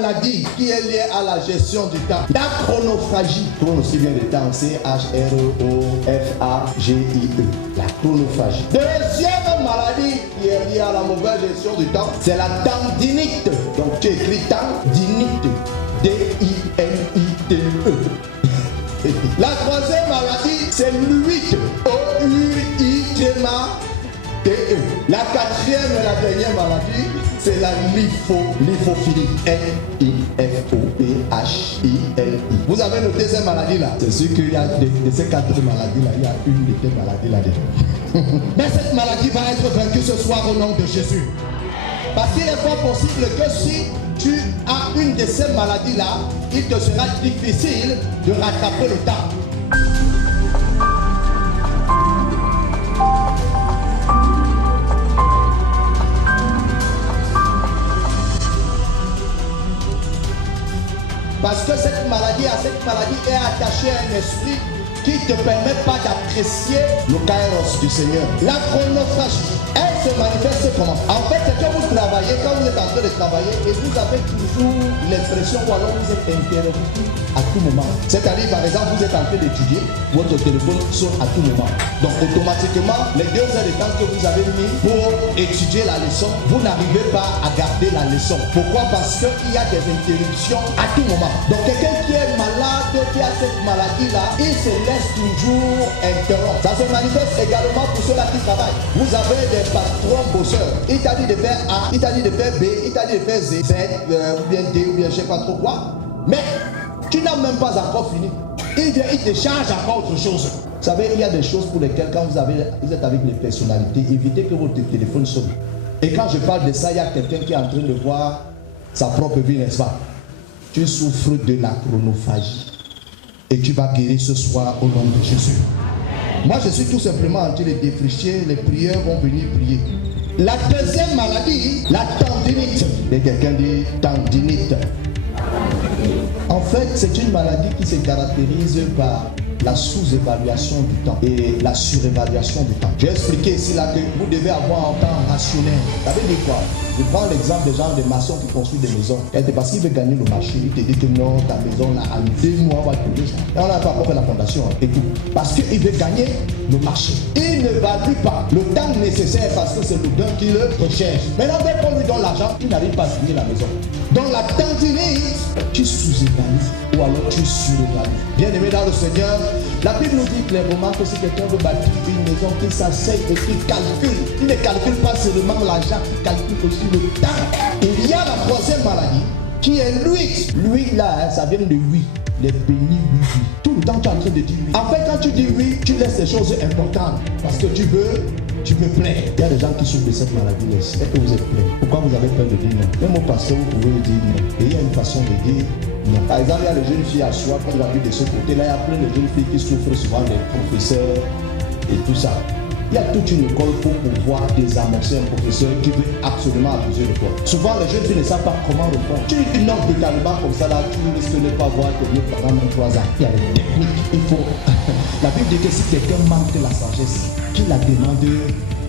maladie qui est liée à la gestion du temps. La chronophagie. Chrono aussi vient de temps. C-H-R-O-F-A-G-I-E. La chronophagie. Deuxième maladie qui est liée à la mauvaise gestion du temps, c'est la tendinite. Donc tu écris tendinite. D-I-N-I-T-E. La troisième maladie, c'est l'UIT. O-U-I-T-M-A-T-E. La quatrième et la dernière maladie, c'est la lipophilie. L-I-F-O-P-H-I-L-I. Vous avez noté ces maladies-là. C'est sûr qu'il y a de ces quatre maladies-là, il y a une de ces maladies là-dedans. Mais cette maladie va être vaincue ce soir au nom de Jésus. Parce qu'il est fort possible que si tu as une de ces maladies-là, il te sera difficile de rattraper le temps. Parce que cette maladie est attachée à un esprit qui ne te permet pas d'apprécier le kairos du Seigneur. La chronophagie, elle se manifeste comment? En fait, c'est que vous travaillez, quand vous êtes en train de travailler, et vous avez toujours l'impression ou alors vous êtes interrompu à tout moment. C'est-à-dire, par exemple, vous êtes en train d'étudier, votre téléphone sonne à tout moment. Donc, automatiquement, les 2 heures de temps que vous avez mis pour étudier la leçon, vous n'arrivez pas à garder la leçon. Pourquoi? Parce qu'il y a des interruptions à tout moment. Donc, quelqu'un qui est malade, qui a cette maladie-là, il se laisse toujours interrompre. Ça se manifeste également pour ceux-là qui travaillent. Vous avez des patrons bosseurs. Il t'a dit de faire A, il t'a dit de faire B, il t'a dit de faire Z, ou bien D, ou bien je ne sais pas trop quoi. Mais tu n'as même pas encore fini. Il vient, il te charge encore autre chose. Vous savez, il y a des choses pour lesquelles quand vous êtes avec les personnalités, évitez que votre téléphone sonne. Et quand je parle de ça, il y a quelqu'un qui est en train de voir sa propre vie, n'est-ce pas? Tu souffres de la chronophagie. Et tu vas guérir ce soir au nom de Jésus. Moi, je suis tout simplement en train de défricher. Les prieurs vont venir prier. La deuxième maladie, la tendinite. Et quelqu'un dit tendinite. En fait, c'est une maladie qui se caractérise par la sous-évaluation du temps et la surévaluation du temps. J'ai expliqué ici là que vous devez avoir un temps rationnel. Ça veut dire quoi? Je prends l'exemple des gens, des maçons qui construisent des maisons. Et c'est parce qu'il veut gagner le marché. Il te dit que non, ta maison là, en 2 mois, on va trouver ça. Et on n'a pas encore fait la fondation et tout. Parce qu'il veut gagner le marché. Il ne value pas le temps nécessaire parce que c'est le gain qu'il recherche. Maintenant, dès qu'on lui donne l'argent, il n'arrive pas à signer la maison. Donc la tendinite, tu sous-évalues ou alors tu surévalues. Bien aimé dans le Seigneur, la Bible nous dit clairement que si quelqu'un veut bâtir une maison, qu'il s'asseye et qu'il calcule. Il ne calcule pas seulement l'argent, il calcule aussi le temps. Il y a la troisième maladie qui est l'huile. L'huile là, ça vient de huile. Les bénis oui. Tout le temps tu es en train de dire oui. En fait, quand tu dis oui, tu laisses les choses importantes. Parce que tu veux plaire. Il y a des gens qui souffrent de cette maladie-là. Est-ce que vous êtes prêts? Pourquoi vous avez peur de dire non? Même au pasteur, vous pouvez dire non. Et il y a une façon de dire non. Par exemple, il y a les jeunes filles à soi, quand vous avez de ce côté-là, il y a plein de jeunes filles qui souffrent souvent des professeurs et tout ça. Il y a toute une école pour pouvoir désamorcer un professeur qui veut absolument abuser de toi. Souvent, les jeunes filles ne savent pas comment répondre. Tu dis non brutalement comme ça, là, tu risques de ne pas voir tes vieux pendant même 3 ans. Il y a des techniques. Il faut. La Bible dit que si quelqu'un manque la sagesse, qu'il la demande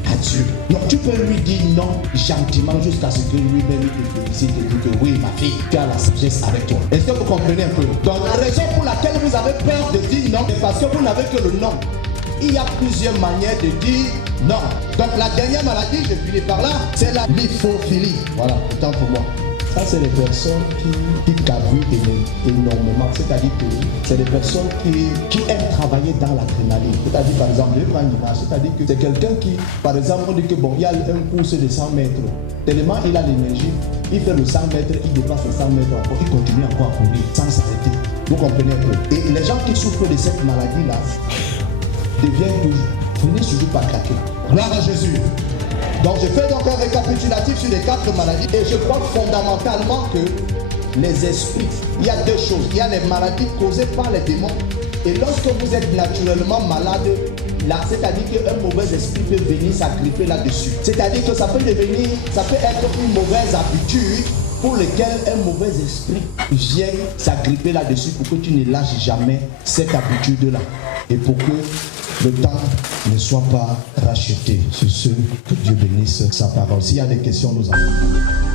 à Dieu. Non, tu peux lui dire non gentiment jusqu'à ce que lui-même te félicite et te dit que oui, ma fille, tu as la sagesse avec toi. Est-ce que vous comprenez un peu? Donc, la raison pour laquelle vous avez peur de dire non, c'est parce que vous n'avez que le non. Il y a plusieurs manières de dire non. Donc la dernière maladie, je finis par là, c'est la lipophilie. Voilà, autant pour moi. Ça, c'est les personnes qui cavouillent énormément. C'est-à-dire que c'est des personnes qui aiment travailler dans l'adrénaline. C'est-à-dire, par exemple, je vais prendre une image. C'est-à-dire que c'est quelqu'un qui, par exemple, on dit que bon, il y a un course de 100 mètres. Tellement il a l'énergie, il fait le 100 mètres, il dépasse les 100 mètres encore, il continue encore à courir sans s'arrêter. Vous comprenez un peu? Et les gens qui souffrent de cette maladie-là, finissent toujours par craquer. Gloire à Jésus. Donc je fais donc un récapitulatif sur les 4 maladies et je crois fondamentalement que les esprits, il y a 2 choses. Il y a les maladies causées par les démons et lorsque vous êtes naturellement malade, là, c'est-à-dire qu'un mauvais esprit peut venir s'agripper là-dessus. C'est-à-dire que ça peut être une mauvaise habitude pour lequel un mauvais esprit vient s'agripper là-dessus pour que tu ne lâches jamais cette habitude-là et pour que le temps ne soit pas racheté. Sur ce, que Dieu bénisse sa parole. S'il y a des questions, nous allons.